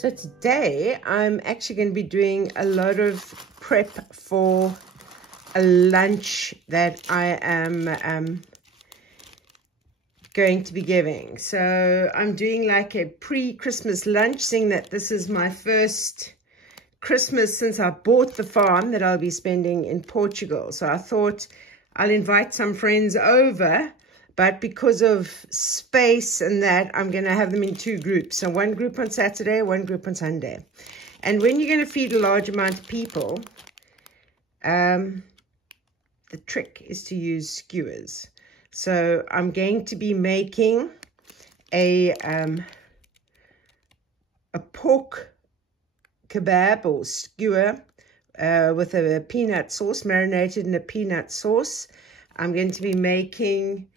So today I'm actually going to be doing a lot of prep for a lunch that I am going to be giving. So I'm doing like a pre-Christmas lunch, seeing that this is my first Christmas since I bought the farm that I'll be spending in Portugal. So I thought I'll invite some friends over, but because of space and that, I'm going to have them in two groups. So one group on Saturday, one group on Sunday. And when you're going to feed a large amount of people, the trick is to use skewers. So I'm going to be making a pork kebab or skewer with a peanut sauce, marinated in a peanut sauce. I'm going to be making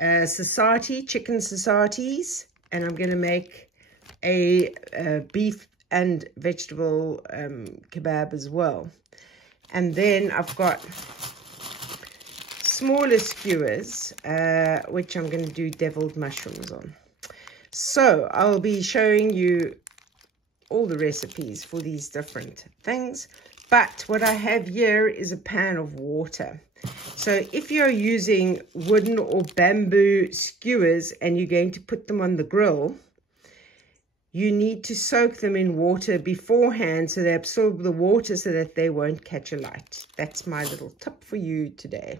sasati, chicken sasatis, and I'm going to make a beef and vegetable kebab as well. And then I've got smaller skewers, which I'm going to do deviled mushrooms on. So I'll be showing you all the recipes for these different things. But what I have here is a pan of water. So if you're using wooden or bamboo skewers and you're going to put them on the grill, you need to soak them in water beforehand so they absorb the water so that they won't catch alight. That's my little tip for you today.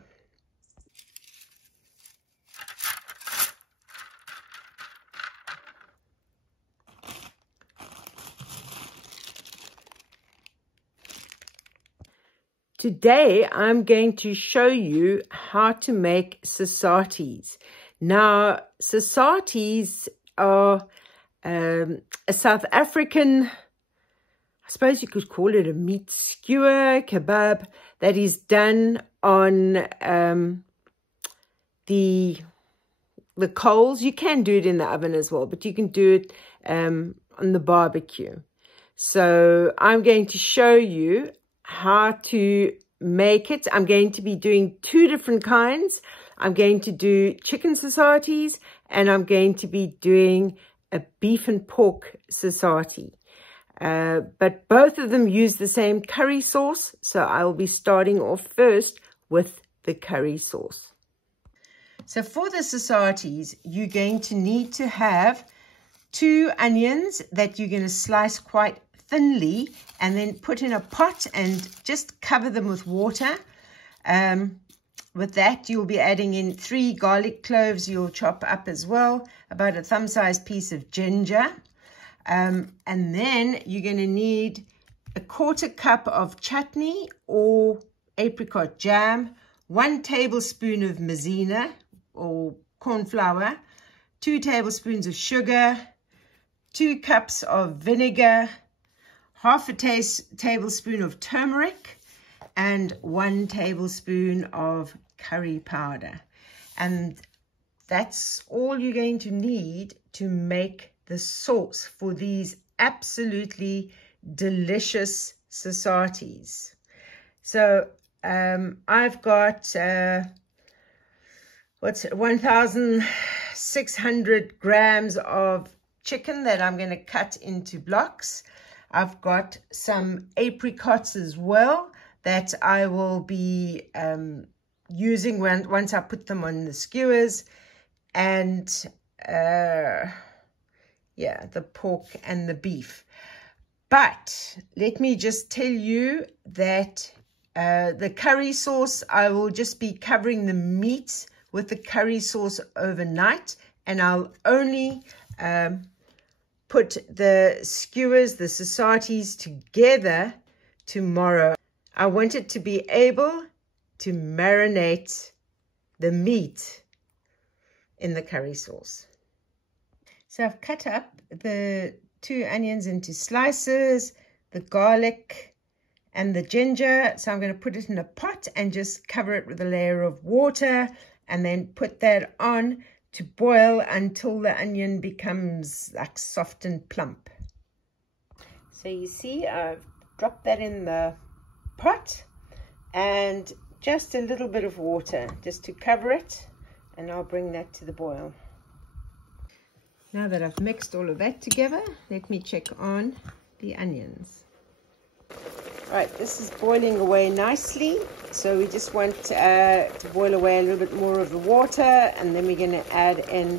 Today, I'm going to show you how to make sasatis. Now, sasatis are a South African, I suppose you could call it a meat skewer, kebab, that is done on the coals. You can do it in the oven as well, but you can do it on the barbecue. So I'm going to show you how to make it. I'm going to be doing two different kinds. I'm going to do chicken sasatis and I'm going to be doing a beef and pork sasati. But both of them use the same curry sauce. So I'll be starting off first with the curry sauce. So for the sasatis, you're going to need to have 2 onions that you're going to slice quite thinly and then put in a pot and just cover them with water. With that, you'll be adding in 3 garlic cloves you'll chop up as well, about a thumb-sized piece of ginger. And then you're going to need a 1/4 cup of chutney or apricot jam, 1 tablespoon of maizena or corn flour, 2 tablespoons of sugar, 2 cups of vinegar, 1/2 tablespoon of turmeric, and 1 tablespoon of curry powder. And that's all you're going to need to make the sauce for these absolutely delicious sasatis. So I've got 1,600 grams of chicken that I'm going to cut into blocks. I've got some apricots as well that I will be using once I put them on the skewers, and yeah, the pork and the beef. But let me just tell you that the curry sauce, I will just be covering the meat with the curry sauce overnight, and I'll only put the skewers, the sasatis, together tomorrow. I want it to be able to marinate the meat in the curry sauce. So I've cut up the 2 onions into slices, the garlic and the ginger. So I'm going to put it in a pot and just cover it with a layer of water and then put that on to boil until the onion becomes like soft and plump. So you see, I've dropped that in the pot and just a little bit of water just to cover it, and I'll bring that to the boil. Now that I've mixed all of that together, let me check on the onions. Right, this is boiling away nicely, so we just want to boil away a little bit more of the water, and then we're going to add in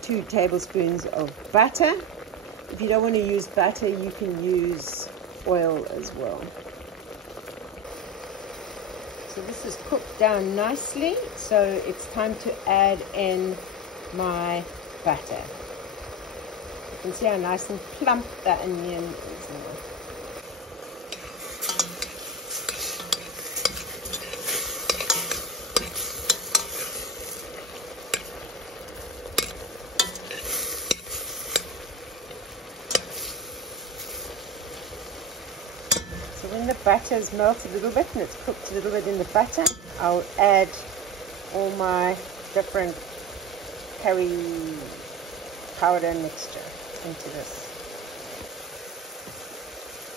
2 tablespoons of butter. If you don't want to use butter, you can use oil as well. So this is cooked down nicely, so it's time to add in my butter. You can see how nice and plump the onion is now. So when the butter is melted a little bit and it's cooked a little bit in the butter, I'll add all my different curry powder mixture into this.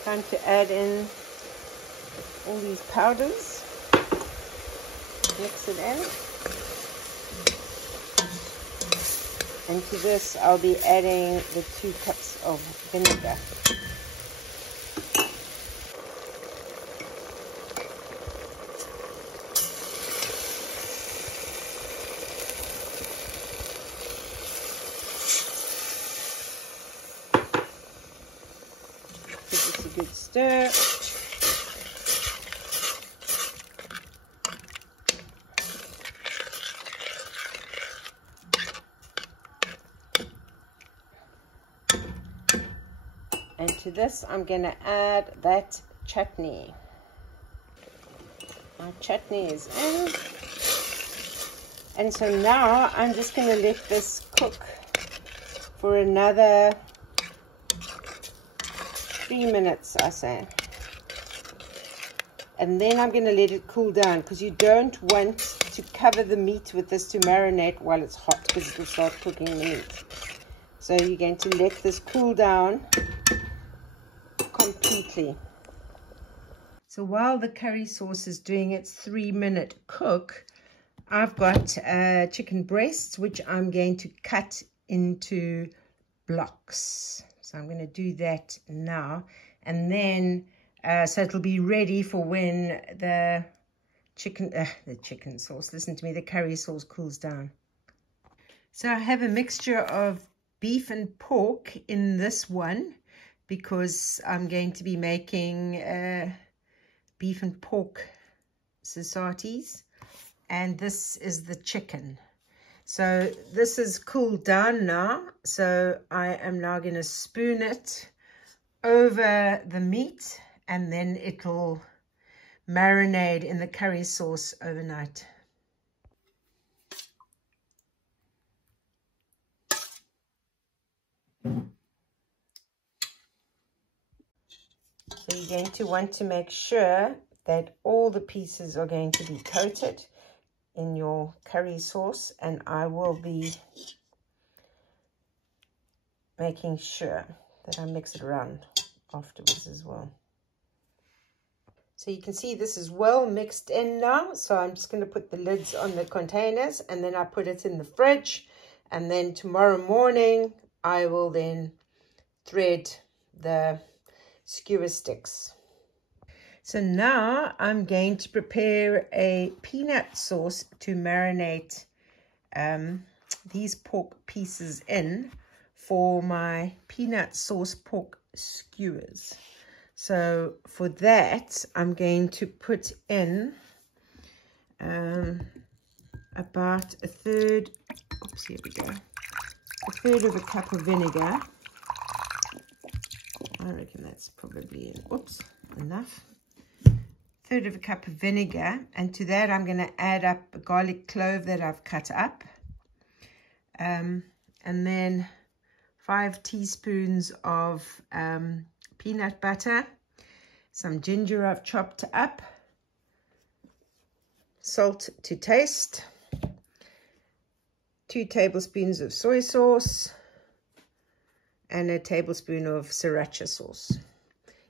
Time to add in all these powders. Mix it in. And to this I'll be adding the 2 cups of vinegar. Give this a good stir. And to this, I'm going to add that chutney. My chutney is in. And so now I'm just going to let this cook for another 3 minutes, I say. And then I'm going to let it cool down, because you don't want to cover the meat with this to marinate while it's hot, because it will start cooking the meat. So you're going to let this cool down completely. So while the curry sauce is doing its 3-minute cook, I've got chicken breasts, which I'm going to cut into blocks. So I'm going to do that now, and then so it'll be ready for when the chicken sauce, listen to me, the curry sauce cools down. So I have a mixture of beef and pork in this one, because I'm going to be making beef and pork sausages, and this is the chicken. So this is cooled down now, so I am now going to spoon it over the meat, and then it'll marinate in the curry sauce overnight. So you're going to want to make sure that all the pieces are going to be coated in your curry sauce, and I will be making sure that I mix it around afterwards as well. So you can see this is well mixed in now, so I'm just going to put the lids on the containers, and then I put it in the fridge, and then tomorrow morning I will then thread the skewer sticks. So now I'm going to prepare a peanut sauce to marinate these pork pieces in for my peanut sauce pork skewers. So for that, I'm going to put in about a third, oops, here we go, a third of a cup of vinegar. I reckon that's probably, enough. Third of a cup of vinegar, and to that I'm going to add up a garlic clove that I've cut up, and then 5 teaspoons of peanut butter, some ginger I've chopped up, salt to taste, 2 tablespoons of soy sauce, and a tablespoon of sriracha sauce.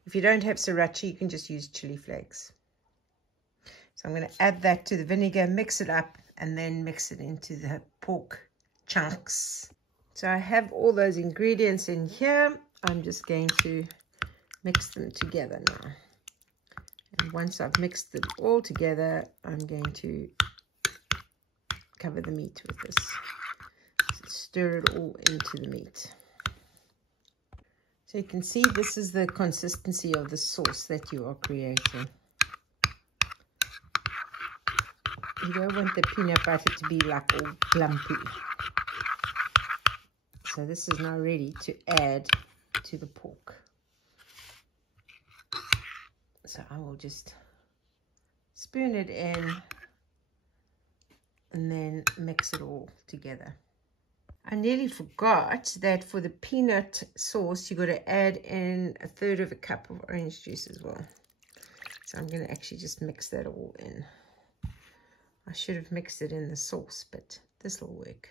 If you don't have sriracha, you can just use chili flakes. So I'm going to add that to the vinegar, mix it up, and then mix it into the pork chunks. So I have all those ingredients in here. I'm just going to mix them together now. And once I've mixed it all together, I'm going to cover the meat with this. So stir it all into the meat. So you can see this is the consistency of the sauce that you are creating. You don't want the peanut butter to be like all lumpy. So this is now ready to add to the pork. So I will just spoon it in and then mix it all together. I nearly forgot that for the peanut sauce, you've got to add in 1/3 cup of orange juice as well. So I'm going to actually just mix that all in. I should have mixed it in the sauce, but this will work.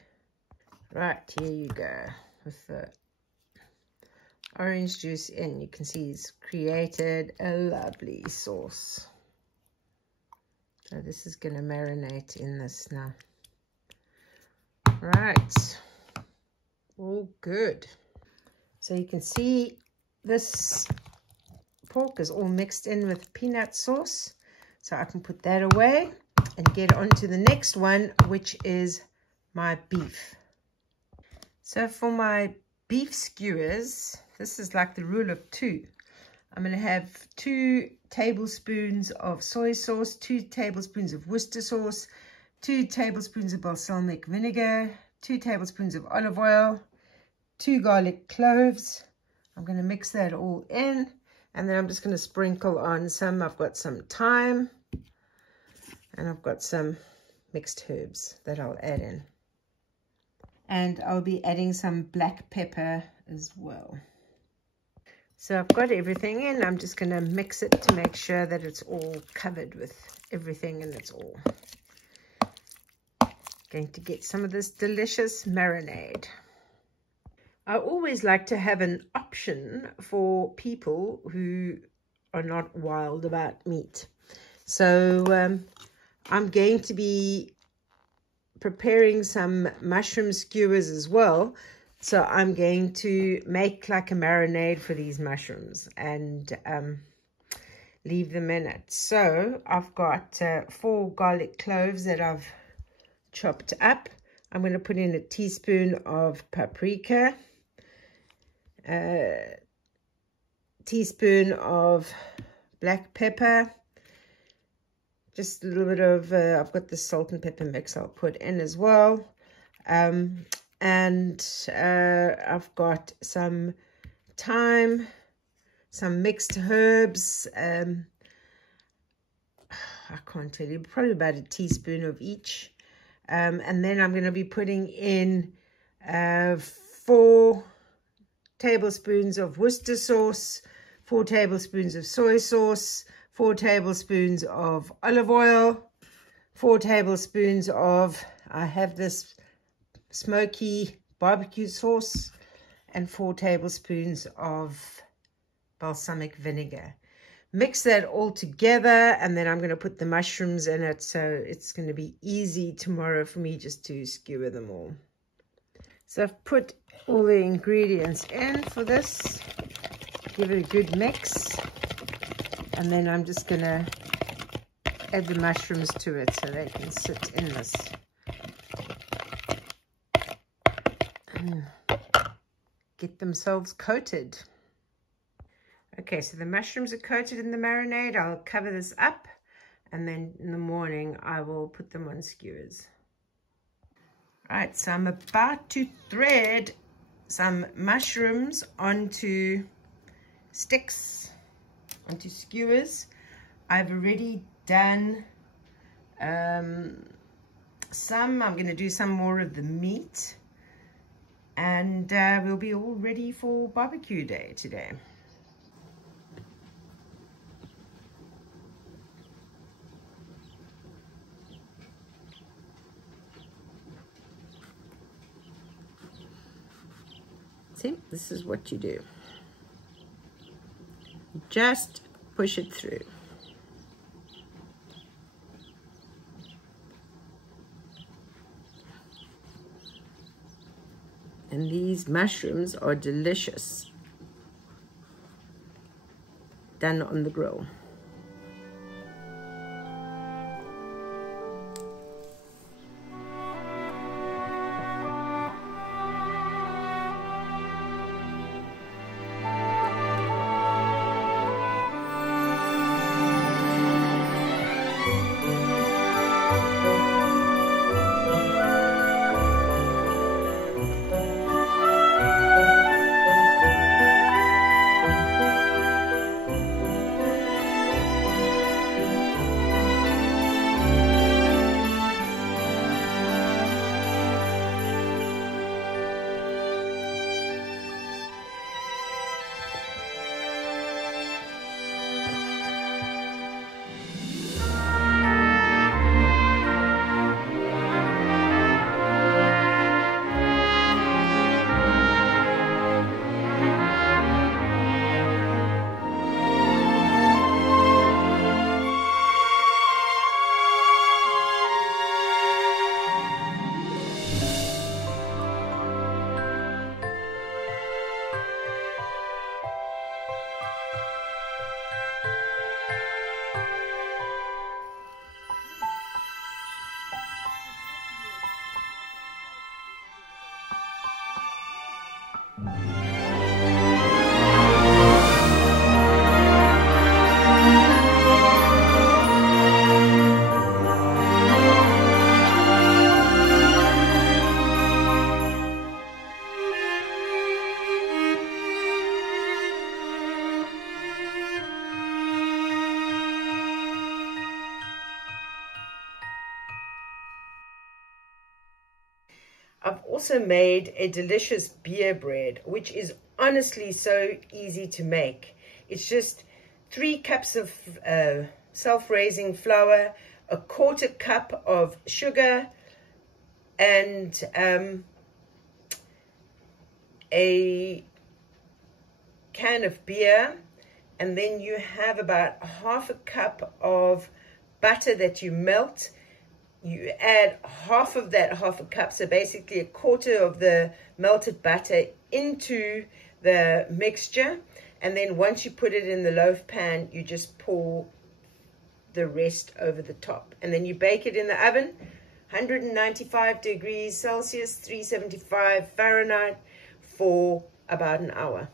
Right, here you go. With the orange juice in, you can see it's created a lovely sauce. So this is going to marinate in this now. Right. All good. So you can see this pork is all mixed in with peanut sauce. So I can put that away and get on to the next one, which is my beef. So for my beef skewers, this is like the rule of 2. I'm going to have 2 tablespoons of soy sauce, 2 tablespoons of Worcester sauce, 2 tablespoons of balsamic vinegar, 2 tablespoons of olive oil, 2 garlic cloves. I'm going to mix that all in, and then I'm just going to sprinkle on some. I've got some thyme, and I've got some mixed herbs that I'll add in. And I'll be adding some black pepper as well. So I've got everything in. I'm just going to mix it to make sure that it's all covered with everything, and it's all going to get some of this delicious marinade. I always like to have an option for people who are not wild about meat. So I'm going to be preparing some mushroom skewers as well. So I'm going to make like a marinade for these mushrooms and leave them in it. So I've got 4 garlic cloves that I've chopped up. I'm going to put in a teaspoon of paprika, a teaspoon of black pepper, just a little bit of, I've got the salt and pepper mix I'll put in as well. And I've got some thyme, some mixed herbs. I can't tell you, probably about a teaspoon of each. And then I'm going to be putting in 4 tablespoons of Worcester sauce, 4 tablespoons of soy sauce, 4 tablespoons of olive oil, 4 tablespoons of, I have this smoky barbecue sauce, and 4 tablespoons of balsamic vinegar. Mix that all together, and then I'm going to put the mushrooms in it, so it's going to be easy tomorrow for me just to skewer them all. So I've put all the ingredients in for this, give it a good mix, and then I'm just going to add the mushrooms to it so they can sit in this. And get themselves coated. Okay, so the mushrooms are coated in the marinade. I'll cover this up, and then in the morning I will put them on skewers. Right, so I'm about to thread some mushrooms onto sticks, onto skewers. I've already done some. I'm going to do some more of the meat, and we'll be all ready for barbecue day today. See, this is what you do. Just push it through. And these mushrooms are delicious, done on the grill. I've also made a delicious beer bread, which is honestly so easy to make. It's just 3 cups of self-raising flour, a 1/4 cup of sugar, and a can of beer, and then you have about 1/2 cup of butter that you melt. You add half of that 1/2 cup, so basically 1/4 of the melted butter into the mixture, and then once you put it in the loaf pan, you just pour the rest over the top, and then you bake it in the oven, 195 degrees Celsius, 375 Fahrenheit, for about an hour.